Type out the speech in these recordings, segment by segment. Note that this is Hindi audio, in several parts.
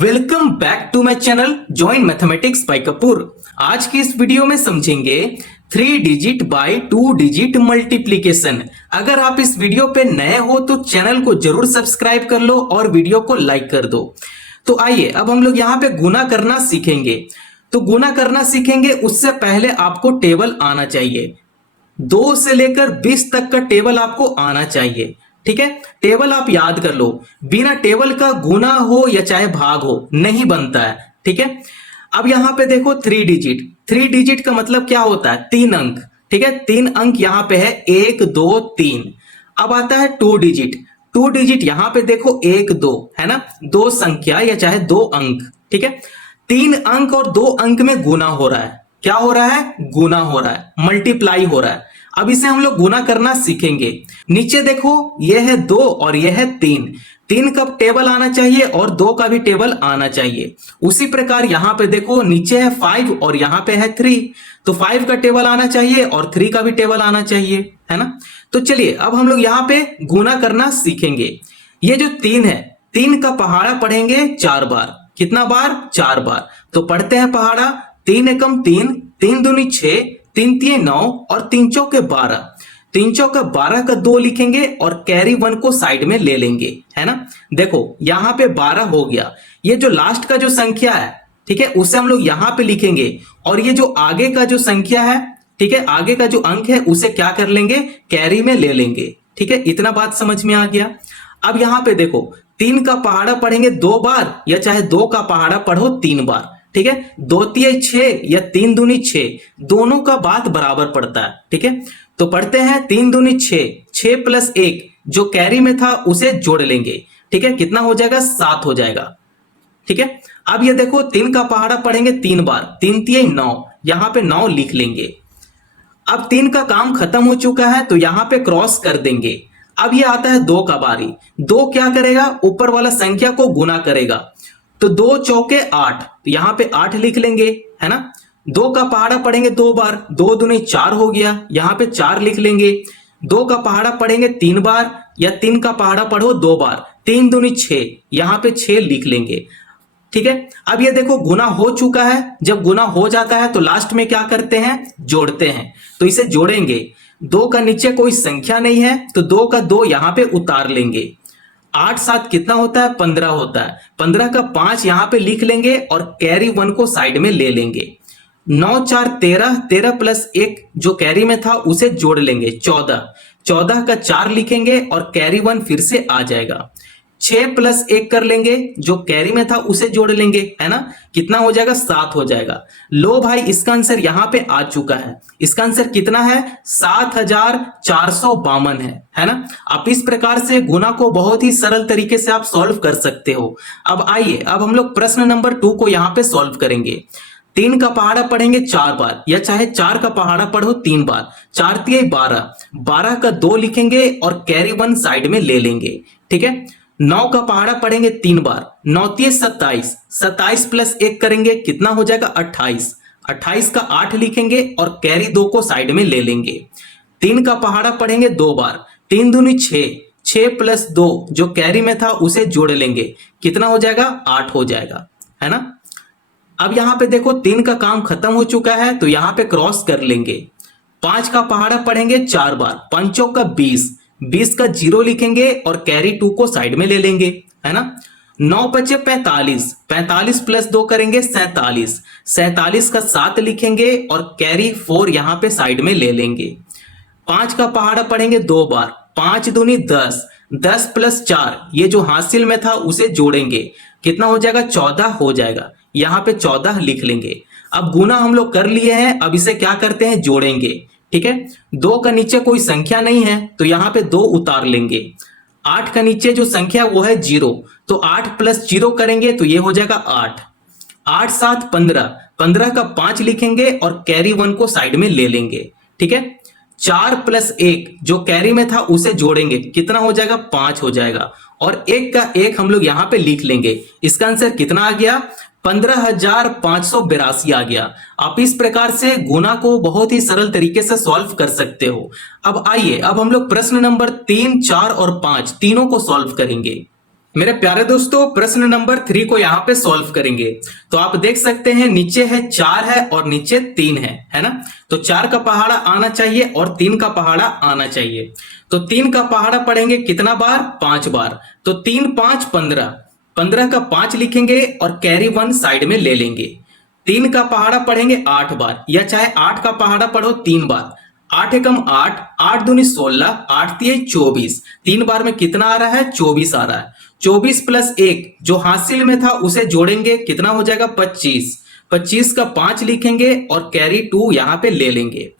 Welcome back to my channel join mathematics by Kapoor. आज की इस वीडियो में समझेंगे 3 डिजिट बाय 2 डिजिट मल्टीप्लीकेशन। अगर आप इस वीडियो पे नए हो तो चैनल को जरूर सब्सक्राइब कर लो और वीडियो को लाइक कर दो। तो आइए अब हम लोग यहाँ पे गुना करना सीखेंगे। तो गुना करना सीखेंगे उससे पहले आपको टेबल आना चाहिए। 2 से लेकर 20 तक का टेबल आपको आना चाहिए। ठीक है, टेबल आप याद कर लो। बिना टेबल का गुना हो या चाहे भाग हो नहीं बनता है। ठीक है, अब यहां पे देखो 3 डिजिट का मतलब क्या होता है? 3 अंक। ठीक है, 3 अंक यहां पे है 1 2 3। अब आता है 2 डिजिट यहां पे देखो 1 2 है ना, 2 संख्या या चाहे 2 अंक। ठीक है, 3 अंक और 2 अंक में गुना हो रहा है। क्या हो रहा है? गुना हो रहा है, मल्टीप्लाई हो रहा है। अब इसे हम लोग गुना करना सीखेंगे। नीचे देखो यह है 2 और यह है 3। 3 का टेबल आना चाहिए और 2 का भी टेबल आना चाहिए। उसी प्रकार यहां पे देखो नीचे है 5 और यहां पे है 3। तो 5 का टेबल आना चाहिए और 3 का भी टेबल आना चाहिए, है ना। तो चलिए अब हम लोग यहां पे गुना करना सीखेंगे। ये जो 3 है, 3 का पहाड़ा पढ़ेंगे 4 बार। कितना बार? 4 बार। तो पढ़ते हैं पहाड़ा। 3 एकम 3, 3 दूनी 6, 3 तिये 9 और 3 चौके 12। 3 चौके 12 का 2 लिखेंगे और कैरी 1 को साइड में ले लेंगे, है ना। देखो यहां पे 12 हो गया। ये जो लास्ट का जो संख्या है, ठीक है, उसे हम लोग यहां पे लिखेंगे और ये जो आगे का जो संख्या है, ठीक है, आगे का जो अंक है उसे क्या कर लेंगे? कैरी में ले लेंगे। ठीक है, इतना बात समझ में आ गया। अब यहां पे देखो 3 का पहाड़ा पढ़ेंगे 2 बार या चाहे 2 का पहाड़ा पढ़ो 3 बार। ठीक है, 2 तिये 6 या 3 दूनी 6, दोनों का बात बराबर पड़ता है। ठीक है, तो पढ़ते हैं 3 दूनी 6, 6 प्लस 1 जो कैरी में था उसे जोड़ लेंगे। ठीक है, कितना हो जाएगा? 7 हो जाएगा। ठीक है, अब ये देखो 3 का पहाड़ा पढ़ेंगे 3 बार, 3 तिये 9, यहां पे 9 लिख लेंगे। अब 3 का काम खत्म हो चुका है तो यहां पे क्रॉस कर देंगे। अब ये आता है 2 का बारी। 2 क्या करेगा? ऊपर वाला संख्या को गुना करेगा। तो 2 चौके 8, तो यहां पे 8 लिख लेंगे, है ना। 2 का पहाड़ा पढ़ेंगे 2 बार, 2 दूनी 4 हो गया, यहां पे 4 लिख लेंगे। 2 का पहाड़ा पढ़ेंगे 3 बार या 3 का पहाड़ा पढ़ो 2 बार, 3 दूनी 6, यहां पे 6 लिख लेंगे। ठीक है, अब ये देखो गुना हो चुका है। जब गुना हो जाता है तो लास्ट में क्या करते हैं? जोड़ते हैं। तो इसे जोड़ेंगे। 2 का नीचे कोई संख्या नहीं है तो 2 का 2 यहां पे उतार लेंगे। 8 7 कितना होता है? 15 होता है। 15 का 5 यहां पे लिख लेंगे और कैरी 1 को साइड में ले लेंगे। 9 4 13, 13 प्लस 1 जो कैरी में था उसे जोड़ लेंगे 14। 14 का 4 लिखेंगे और कैरी 1 फिर से आ जाएगा। 6 प्लस 1 कर लेंगे, जो कैरी में था उसे जोड़ लेंगे, है ना। कितना हो जाएगा? 7 हो जाएगा। लो भाई, इसका आंसर यहां पे आ चुका है। इसका आंसर कितना है? 7452 है ना। आप इस प्रकार से गुना को बहुत ही सरल तरीके से आप सॉल्व कर सकते हो। अब आइए अब हम लोग प्रश्न नंबर 2 को यहां पे सॉल्व करेंगे। 3 का पहाड़ा पढ़ेंगे 4 बार या चाहे 4 का पहाड़ा पढ़ो 3 बार। 4 तिये 12, 12 का 2 लिखेंगे और कैरी 1 साइड में ले लेंगे। ठीक है, 9 का पहाड़ा पढ़ेंगे 3 बार, 9 तिये 27, 27 प्लस 1 करेंगे, कितना हो जाएगा? 28। 28 का 8 लिखेंगे और कैरी 2 को साइड में ले लेंगे। 3 का पहाड़ा पढ़ेंगे 2 बार, 3 दूनी 6, 6 प्लस 2 जो कैरी में था उसे जोड़ लेंगे। कितना हो जाएगा? 8 हो जाएगा, है ना। अब यहां पे देखो 3 का काम खत्म हो चुका है तो यहां पे क्रॉस कर लेंगे। 5 का पहाड़ा पढ़ेंगे 4 बार, 5 का 20, 20 का 0 लिखेंगे और कैरी 2 को साइड में ले लेंगे, है ना। 9 बचे 45, 45 प्लस 2 करेंगे 47, 47 का 7 लिखेंगे और कैरी 4 यहां पे साइड में ले लेंगे। 5 का पहाड़ा पढ़ेंगे 2 बार, 5 दूनी 10, 10 प्लस 4 ये जो हासिल में था उसे जोड़ेंगे। कितना हो जाएगा? 14 हो जाएगा। यहां पे 14 लिख लेंगे। अब गुना हम लोग कर लिए हैं, अब इसे क्या करते हैं? जोड़ेंगे। ठीक है, 2 का नीचे कोई संख्या नहीं है तो यहां पे 2 उतार लेंगे। 8 का नीचे जो संख्या वो है 0, तो 8 प्लस 0 करेंगे तो ये हो जाएगा 8। 8 7 15, 15 का 5 लिखेंगे और कैरी 1 को साइड में ले लेंगे। ठीक है, 4 प्लस 1 जो कैरी में था उसे जोड़ेंगे। कितना हो जाएगा? 5 हो जाएगा। और 1 का 1 हम लोग यहां पे लिख लेंगे। इसका आंसर कितना आ गया? 15,582 आ गया। आप इस प्रकार से गुना को बहुत ही सरल तरीके से सॉल्व कर सकते हो। अब आइए अब हम लोग प्रश्न नंबर 3, 4 और 5 तीनों को सॉल्व करेंगे। मेरे प्यारे दोस्तों, प्रश्न नंबर 3 को यहाँ पे सॉल्व करेंगे। तो आप देख सकते हैं नीचे है 4 है और नीचे 3 है ना। तो 4 का पहाड़ा आना चाहिए और 3 का पहाड़ा आना चाहिए। तो 3 का पहाड़ा पढ़ेंगे कितना बार? 5 बार। तो 3 5 15, 15 का 5 लिखेंगे और कैरी 1 साइड में ले लेंगे। 3 का पहाड़ा पढ़ेंगे 8 बार, या चाहे 8 का पहाड़ा पढ़ो 3 बार। 8 एकम 8, 8 दूनी 16, 8 तिये 24। 3 बार में कितना आ रहा है? 24 आ रहा है। 24 प्लस 1 जो हासिल में था उसे जोड़ेंगे, कितना हो जाएगा? 25। 25 का 5 लिखेंगे और कैरी 2 यहां पे ले लेंगे।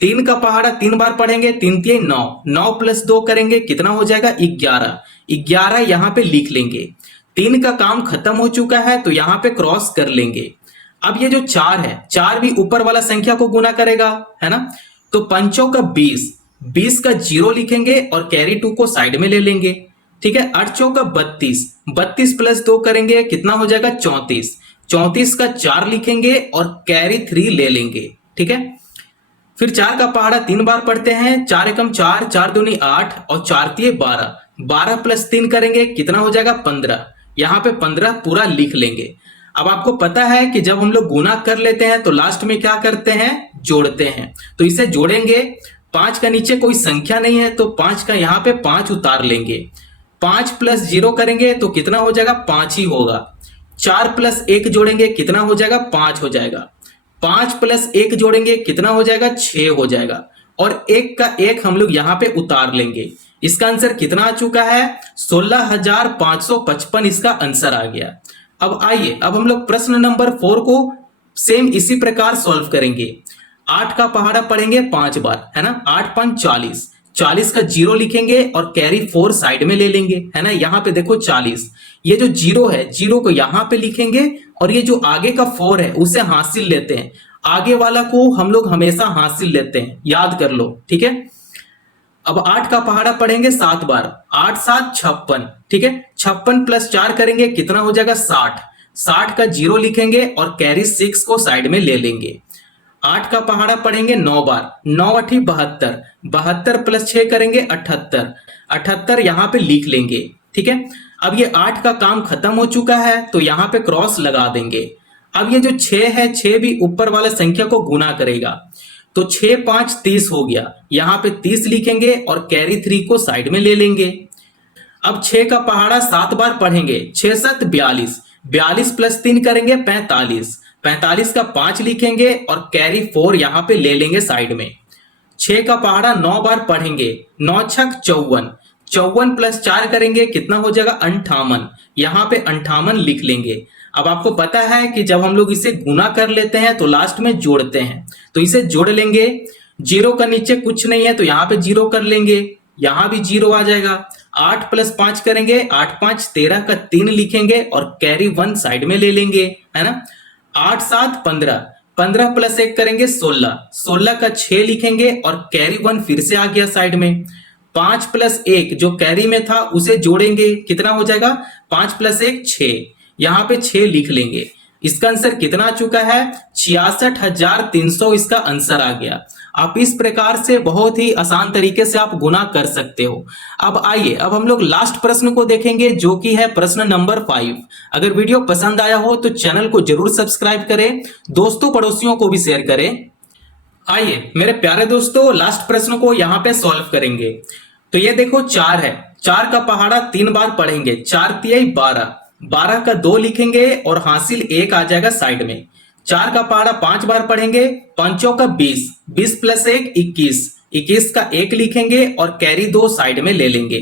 3 का पहाड़ा 3 बार पढ़ेंगे, 3 तिये 9, 9 प्लस 2 करेंगे, कितना हो जाएगा? 11। 11 यहां पे लिख लेंगे। 3 का काम खत्म हो चुका है तो यहां पे क्रॉस कर लेंगे। अब ये जो 4 है, 4 भी ऊपर वाला संख्या को गुना करेगा, है ना। तो 5 का 20, 20 का 0 लिखेंगे और कैरी 2 को साइड में ले लेंगे। ठीक है। 8 का 32, 32 प्लस 2 करेंगे, कितना हो जाएगा? 34। 34 का 4 लिखेंगे और कैरी 3 ले लेंगे। ठीक है। फिर 4 का पहाड़ा 3 बार पढ़ते हैं। 4 एकम 4, 4 दूनी 8 और 4 तिये 12। 12 प्लस 3 करेंगे, कितना हो जाएगा? 15। यहां पे 15 पूरा लिख लेंगे। अब आपको पता है कि जब हम लोग गुना कर लेते हैं तो लास्ट में क्या करते हैं? जोड़ते हैं। तो इसे जोड़ेंगे। 5 का नीचे कोई संख्या नहीं है तो 5 का यहां पे 5 उतार लेंगे। 5 प्लस 0 करेंगे तो कितना हो जाएगा? 5 ही होगा। 4 प्लस 1 जोड़ेंगे, कितना हो जाएगा? 5 हो जाएगा। 5 प्लस 1 जोड़ेंगे, कितना हो जाएगा? 6 हो जाएगा। और 1 का 1 हम लोग यहां पे उतार लेंगे। इसका आंसर कितना आ चुका है? 16,555 इसका आंसर आ गया। अब आइए, अब हम लोग प्रश्न नंबर 4 को सेम इसी प्रकार सॉल्व करेंगे। 8 का पहाड़ा पढ़ेंगे 5 बार, है ना। 8 5 40, 40 का 0 लिखेंगे और कैरी 4 साइड में ले लेंगे, है ना। यहां पे देखो 40, ये जो 0 है 0 को यहां पे लिखेंगे और ये जो आगे का 4 है उसे हासिल लेते हैं। आगे वाला को हम लोग हमेशा हासिल लेते हैं, याद कर लो। ठीक है। अब 8 का पहाड़ा पढ़ेंगे 7 बार। 8 7 56। ठीक है। 56 प्लस 4 करेंगे, कितना हो जाएगा? 60। 60 का 0 लिखेंगे और कैरी 6 को साइड में ले लेंगे। 8 का पहाड़ा पढ़ेंगे 9 बार। 9 8 72, 72 प्लस 6 करेंगे 78। 78 यहां पे लिख लेंगे। ठीक है। अब ये 8 का काम खत्म हो चुका है तो यहां पे क्रॉस लगा देंगे। अब ये जो 6 है, 6 भी ऊपर वाले संख्या को गुना करेगा। तो 6 5 30 हो गया। यहां पे 30 लिखेंगे और कैरी 3 को साइड में ले लेंगे। अब 6 का पहाड़ा 7 बार पढ़ेंगे। 6 7 42, 42 प्लस 3 करेंगे 45। 45 का 5 लिखेंगे और कैरी 4 यहां पे ले लेंगे साइड में। 6 का पहाड़ा 9 बार पढ़ेंगे। 9 6 54, 54 प्लस 4 करेंगे, कितना हो जाएगा? 58। यहां पे 58 लिख लेंगे। अब आपको पता है कि जब हम लोग इसे गुना कर लेते हैं तो लास्ट में जोड़ते हैं, तो इसे जोड़ लेंगे। 0 का नीचे कुछ नहीं है तो यहां पे 0 कर लेंगे, यहां भी 0 आ जाएगा। 8 प्लस 5 करेंगे, 8 5 13 का 3 लिखेंगे और कैरी 1 साइड में ले लेंगे, है ना। 8 7 15, 15 प्लस 1 करेंगे 16, 16 का 6 लिखेंगे और कैरी 1 फिर से आ गया साइड में। 5 प्लस 1 जो कैरी में था उसे जोड़ेंगे, कितना हो जाएगा? 5 प्लस 1 6, यहां पे 6 लिख लेंगे। इसका आंसर कितना आ चुका है? 66,300 इसका आंसर आ गया। आप इस प्रकार से बहुत ही आसान तरीके से आप गुना कर सकते हो। अब आइए, अब हम लोग लास्ट प्रश्न को देखेंगे जो कि है प्रश्न नंबर 5। अगर वीडियो पसंद आया हो तो चैनल को जरूर सब्सक्राइब करें, दोस्तों पड़ोसियों को भी शेयर करें। आइए मेरे प्यारे दोस्तों, लास्ट प्रश्न को यहां पे सॉल्व करेंगे। तो ये देखो 4 है। 4 का पहाड़ा 3 बार पढ़ेंगे। 4 तिये 12, 12 का 2 लिखेंगे और हासिल 1 आ जाएगा साइड में। 4 का पहाड़ा 5 बार पढ़ेंगे। 5 का 20, 20 प्लस 1 21, 21 का 1 लिखेंगे और कैरी 2 साइड में ले लेंगे।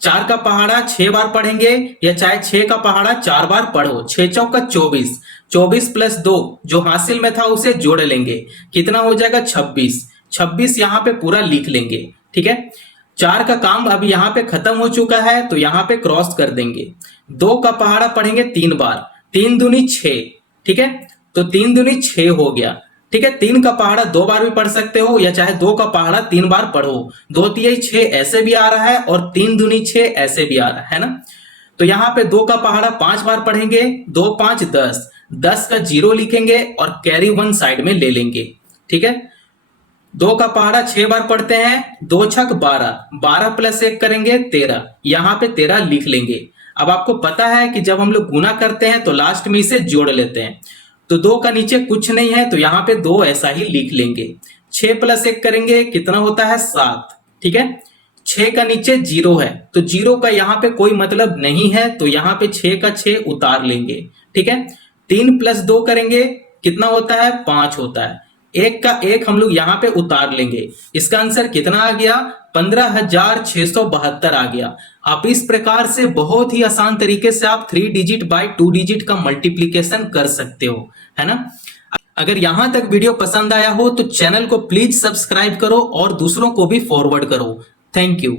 4 का पहाड़ा 6 बार पढ़ेंगे, या चाहे 6 का पहाड़ा 4 बार पढ़ो। 6 चौका 24, 24 प्लस 2 जो हासिल में था उसे जोड़ लेंगे, कितना हो जाएगा? 26। 26 यहां पे पूरा लिख लेंगे। ठीक है। 4 का काम अब यहां पे खत्म हो चुका है तो यहां पे क्रॉस कर देंगे। 2 का पहाड़ा पढ़ेंगे 3 बार। 3 दूनी 6। ठीक है। तो 3 दूनी 6 हो गया। ठीक है। 3 का पहाड़ा 2 बार भी पढ़ सकते हो, या चाहे 2 का पहाड़ा 3 बार पढ़ो। 2 तिये 6 ऐसे भी आ रहा है और 3 दूनी 6 ऐसे भी आ रहा है ना। तो यहां पे 2 का पहाड़ा 5 बार पढ़ेंगे। 2 5 10, 10 का 0 लिखेंगे और कैरी 1 साइड में ले लेंगे। ठीक है। 2 का पहाड़ा 6 बार पढ़ते हैं। 2 छक 12, 12 प्लस 1 करेंगे 13, यहां पे 13 लिख लेंगे। अब आपको पता है कि जब हम लोग गुना करते हैं तो लास्ट में इसे जोड़ लेते हैं। तो 2 का नीचे कुछ नहीं है तो यहाँ पे 2 ऐसा ही लिख लेंगे। 6 + 1 करेंगे कितना होता है 7, ठीक है। 6 का नीचे 0 है तो 0 का यहाँ पे कोई मतलब नहीं है तो यहाँ पे 6 का 6 उतार लेंगे, ठीक है। 3 + 2 करेंगे कितना होता है 5 होता है। 1 का 1 हम लोग यहाँ पे उतार लेंगे। इसका आंसर कितना आ गया 15,672 आ गया। आप इस प्रकार से बहुत ही आसान तरीके से आप 3 डिजिट बाय 2 डिजिट का मल्टीप्लीकेशन कर सकते हो, है ना। अगर यहां तक वीडियो पसंद आया हो तो चैनल को प्लीज सब्सक्राइब करो और दूसरों को भी फॉरवर्ड करो। Thank you.